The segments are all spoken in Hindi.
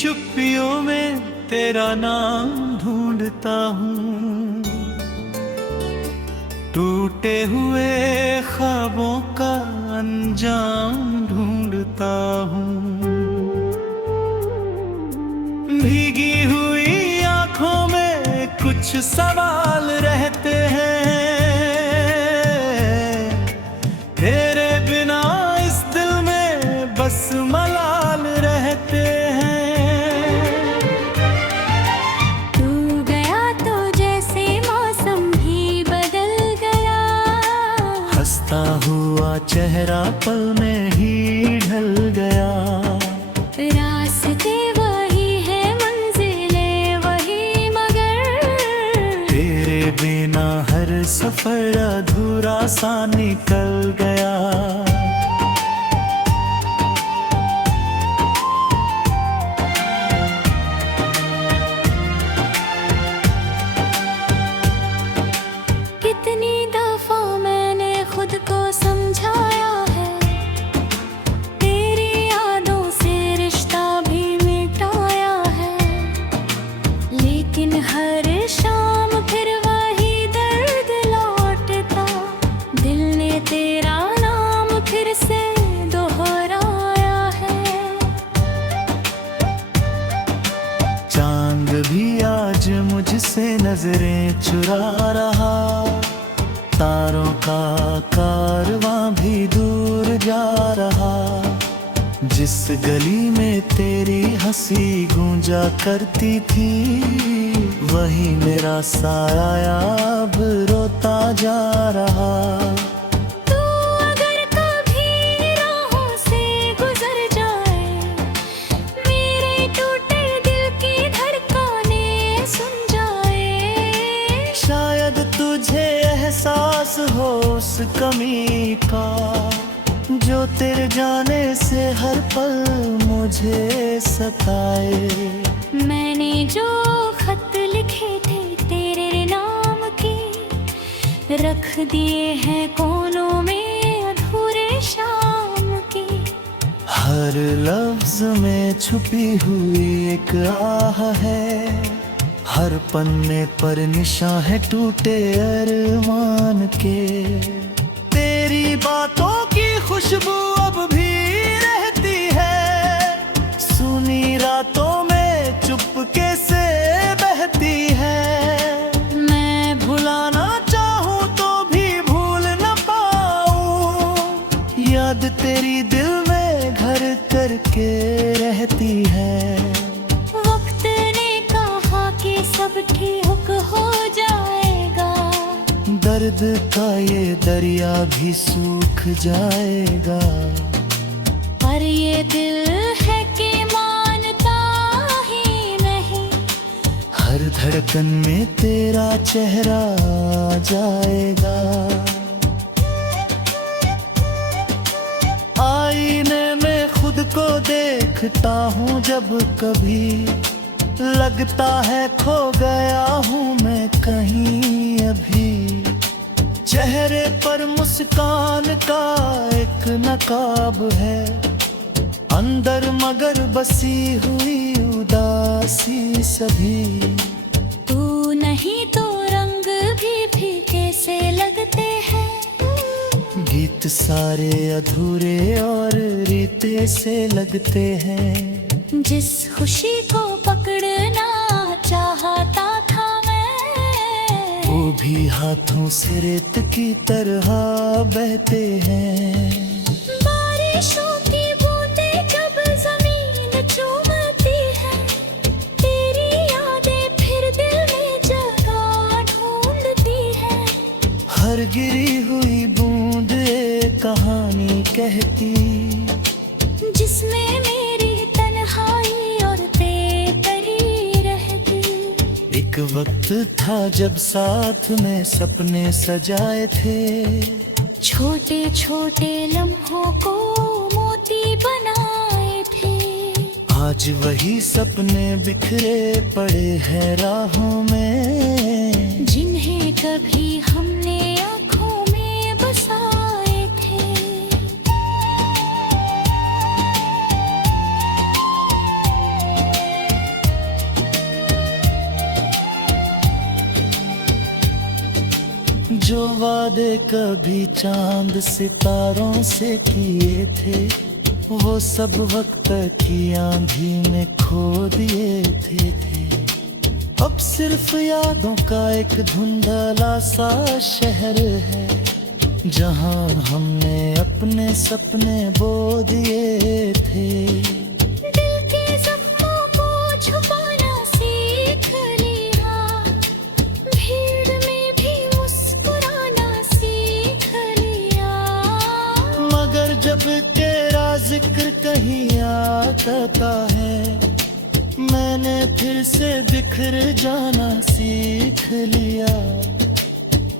चुप्पियों में तेरा नाम ढूंढता हूँ, टूटे हुए ख्वाबों का अंजाम ढूंढता हूँ। भीगी हुई आंखों में कुछ सवाल रहते हैं, तेरे बिना इस दिल में बस मलाल रहते हैं। तू गया तो जैसे मौसम भी बदल गया, हंसता हुआ चेहरा पल में ही ढल गया। रास्ते वही है, मंजिलें वही, मगर तेरे बिना हर सफर अधूरा सा निकल गया। कितनी दफा मैंने खुद को समझाया है, तेरी यादों से रिश्ता भी मिटाया है, लेकिन हर शाम फिर वही दर्द लौटता। दिल ने तेरा नाम फिर से दोहराया है। चांद भी आज मुझसे नजरें चुरा रहा, तारों का कारवां भी दूर जा रहा। जिस गली में तेरी हंसी गूंजा करती थी, वही मेरा साया अब रोता जा रहा। तू अगर कभी राहों से गुजर जाए, मेरे टूटे दिल की धड़कनें सुन जाए। शायद तुझे एहसास हो उस कमी का, जो तेरे जाने से हर पल मुझे सताए। मैंने जो खत लिखे थे तेरे नाम के, रख दिए हैं कोनों में अधूरे शाम के। हर लफ्ज में छुपी हुई एक आह है, हर पन्ने पर निशान है टूटे अरमान के। तेरी बातों की खुशबू अब भी रहती है, सुनी रातों में चुपके से बहती है। मैं भुलाना चाहूँ तो भी भूल न पाऊँ, याद तेरी दिल में घर करके रहती है। वक्त ने कहा कि सब ठीक हो जाएगा, दर्द का ये दरिया भी सूख जाएगा। पर ये दिल है कि मानता ही नहीं, हर धड़कन में तेरा चेहरा आ जाएगा। आईने में खुद को देखता हूँ जब कभी, लगता है खो गया हूँ मैं कहीं अभी। चेहरे पर मुस्कान का एक नकाब है, अंदर मगर बसी हुई उदासी सभी। तू नहीं तो रंग भी फीके से लगते हैं, गीत सारे अधूरे और रीते से लगते हैं। जिस खुशी को पकड़ना चाहता था मैं, वो भी हाथों से रेत की तरह बहते हैं। बारिशों की बूंदें जब जमीन चूमती है, तेरी यादें फिर दिल में जगह ढूंढती है। हर गिरी हुई बूंद एक कहानी कहती, जिसमें मेरी तन्हाई और बेकरी रहती। एक वक्त था जब साथ में सपने सजाए थे, छोटे छोटे लम्हों को मोती बनाए थे। आज वही सपने बिखरे पड़े हैं राहों में, जिन्हें कभी हमने आँखों में बसाए थे। जो वादे कभी चांद सितारों से किए थे, वो सब वक्त की आंधी में खो दिए थे। अब सिर्फ यादों का एक धुंधला सा शहर है, जहां हमने अपने सपने बो दिए थे। दिल के जख्मों को छुपाना सीख लिया, भीड़ में भी मुस्कुराना सीख लिया। मगर जब तेरा जिक्र कहीं आता है, मैंने फिर से बिखर जाना सीख लिया।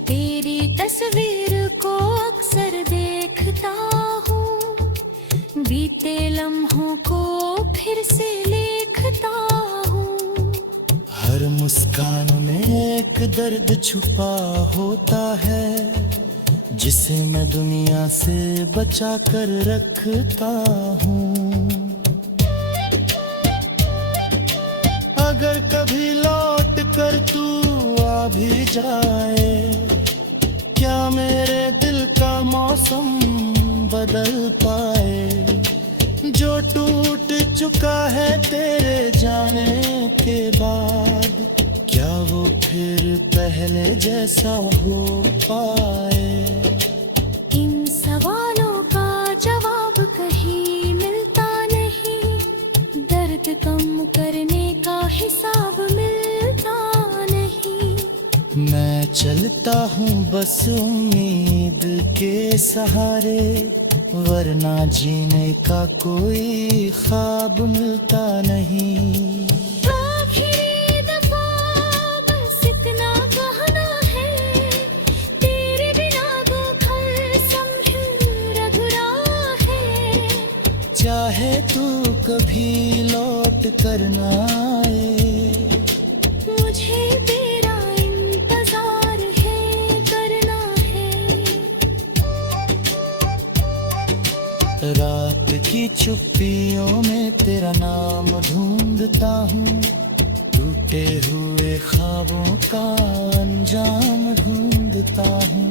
तेरी तस्वीर को अक्सर देखता हूँ, बीते लम्हों को फिर से लिखता हूँ। हर मुस्कान में एक दर्द छुपा होता है, जिसे मैं दुनिया से बचा कर रखता हूँ। अगर कभी लौट कर तू आ भी जाए, क्या मेरे दिल का मौसम बदल पाए? जो टूट चुका है तेरे जाने के बाद, क्या वो फिर पहले जैसा हो पाए? इन सवालों का जवाब कहीं मिलता नहीं, दर्द कम करने का हिसाब मिलता नहीं। मैं चलता हूँ बस उम्मीद के सहारे, वरना जीने का कोई ख्वाब मिलता नहीं। आखिरी दफा बस इतना कहना है, तेरे बिना गोखल समझूं अधूरा है। चाहे तू कभी लौट कर ना आए, मुझे तेरा इंतजार है, करना है। रात की चुप्पियों में तेरा नाम ढूंढता हूँ, टूटे हुए ख्वाबों का अंजाम ढूंढता हूँ।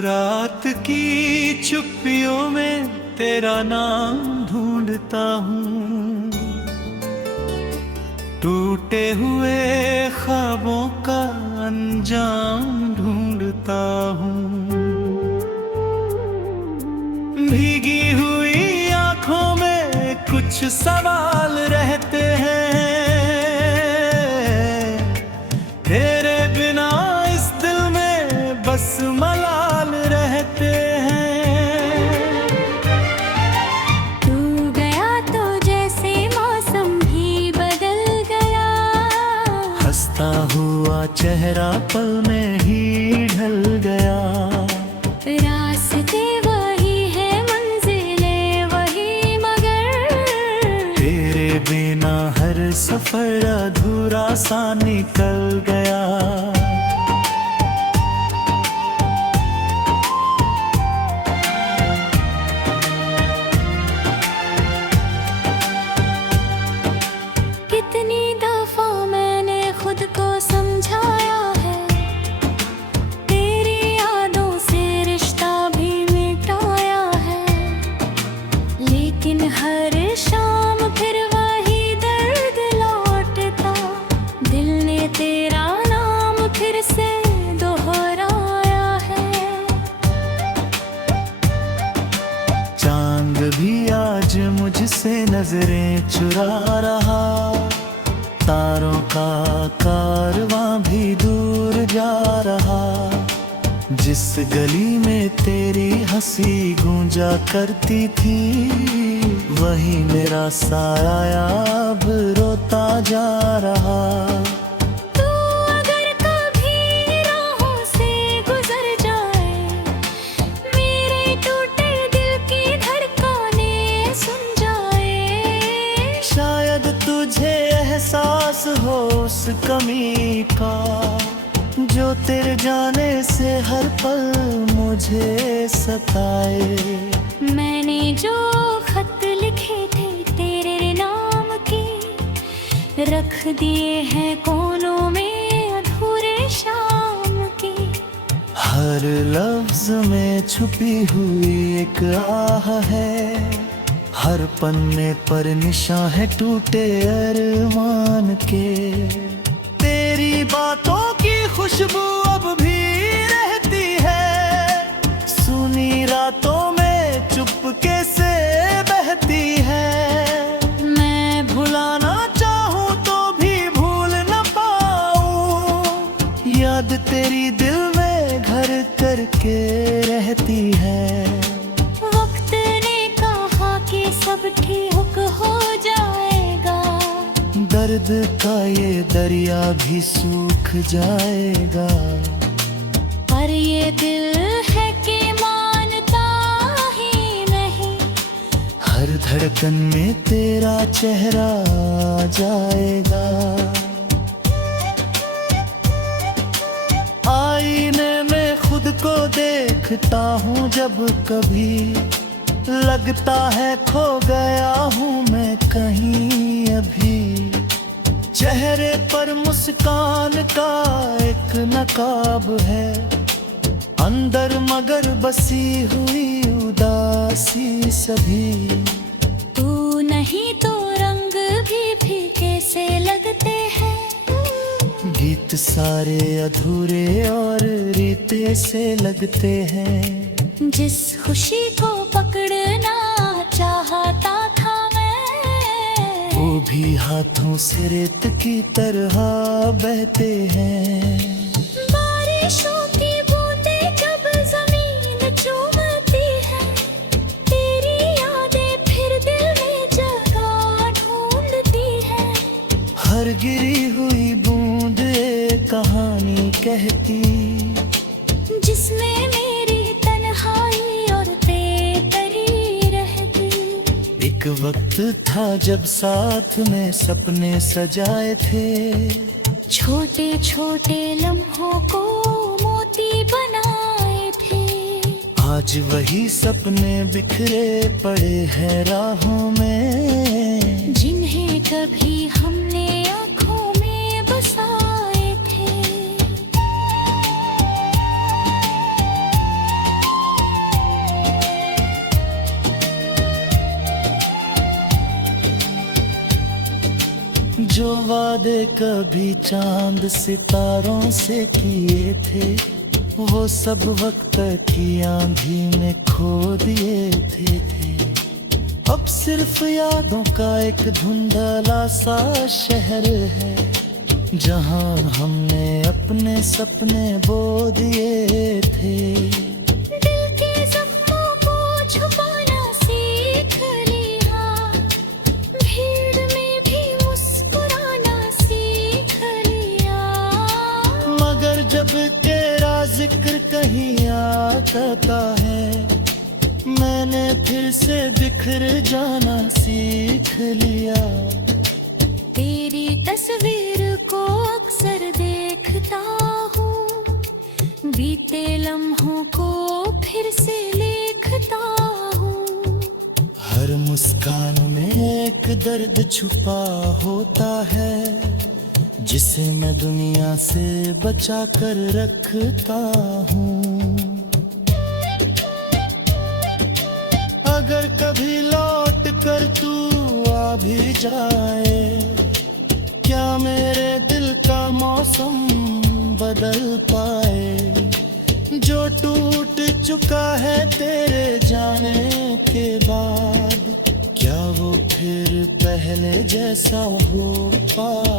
रात की चुप्पियों में तेरा नाम ढूंढता हूँ, टूटे हुए ख्वाबों का अंजाम ढूंढता हूँ। भीगी हुई आंखों में कुछ सवाल रहते हैं, तेरे बिना इस दिल में बस मलाल रहते हैं। तू गया तो जैसे मौसम भी बदल गया, हंसता हुआ चेहरा पल में ही ढल गया। रास्ते वही है, मंजिलें वही, मगर तेरे बिना हर सफर अधूरा सा निकल गया। कितनी दफा मैंने खुद को समझाया है, तेरी यादों से रिश्ता भी मिटाया है, लेकिन हर शाम फिर वही दर्द लौटता। दिल ने तेरा नाम फिर से दोहराया है। चांद भी आज मुझसे नजरें चुरा रहा, तारों का कारवां भी दूर जा रहा। जिस गली में तेरी हंसी गूंजा करती थी, वही मेरा साया अब रोता जा रहा। तू अगर कभी राहों से गुजर जाए, मेरे टूटे दिल की धड़कनें सुन जाए। शायद तुझे एहसास हो उस कमी का, जो तेरे जाने से हर पल मुझे सताए। मैंने जो खत लिखे थे तेरे नाम के, रख दिए हैं कोनों में अधूरे शाम के। हर लफ्ज में छुपी हुई एक आह है, हर पन्ने पर निशान है टूटे अरमान के। तेरी बातों की खुशबू अब भी रहती है, सुनी रातों में चुपके से बहती है। मैं भुलाना चाहूँ तो भी भूल न पाऊँ, याद तेरी दिल में घर करके रहती है। वक्त ने कहा कि सब ठीक हो जाएगा, दर्द का ये दरिया भी सूख जाएगा। पर ये दिल है कि मानता ही नहीं, हर धड़कन में तेरा चेहरा आ जाएगा। आईने में खुद को देखता हूँ जब कभी, लगता है खो गया हूँ मैं कहीं अभी। चेहरे पर मुस्कान का एक नकाब है, अंदर मगर बसी हुई उदासी सभी। तू नहीं तो रंग भी फीके से लगते हैं, गीत सारे अधूरे और रीते से लगते हैं। जिस खुशी को पकड़ना चाहता था मैं, वो भी हाथों से रेत की तरह बहते हैं। बारिशों की बूंदें जब जमीन चूमती है, तेरी यादें फिर दिल में जगह ढूंढती है। हर गिरी हुई बूंद एक कहानी कहती, जिसमें मेरी तन्हाई और बेकरी रहती। एक वक्त था जब साथ में सपने सजाए थे, छोटे छोटे लम्हों को मोती बनाए थे। आज वही सपने बिखरे पड़े हैं राहों में, जिन्हें कभी हमने आँखों में बसाए थे। जो वादे कभी चांद सितारों से किए थे, वो सब वक्त की आंधी में खो दिए थे। अब सिर्फ यादों का एक धुंधला सा शहर है, जहां हमने अपने सपने बो दिए थे। दिल के जख्मों को छुपाना सीख लिया, भीड़ में भी मुस्कुराना सीख लिया। मगर जब तेरा जिक्र कहीं आता है, मैंने फिर से बिखर जाना सीख लिया। तेरी तस्वीर को अक्सर देखता हूँ, बीते लम्हों को फिर से लिखता हूँ। हर मुस्कान में एक दर्द छुपा होता है, जिसे मैं दुनिया से बचा कर रखता हूँ। अगर कभी लौट कर तू आ भी जाए, क्या मेरे दिल का मौसम बदल पाए? जो टूट चुका है तेरे जाने के बाद, क्या वो फिर पहले जैसा हो पाए?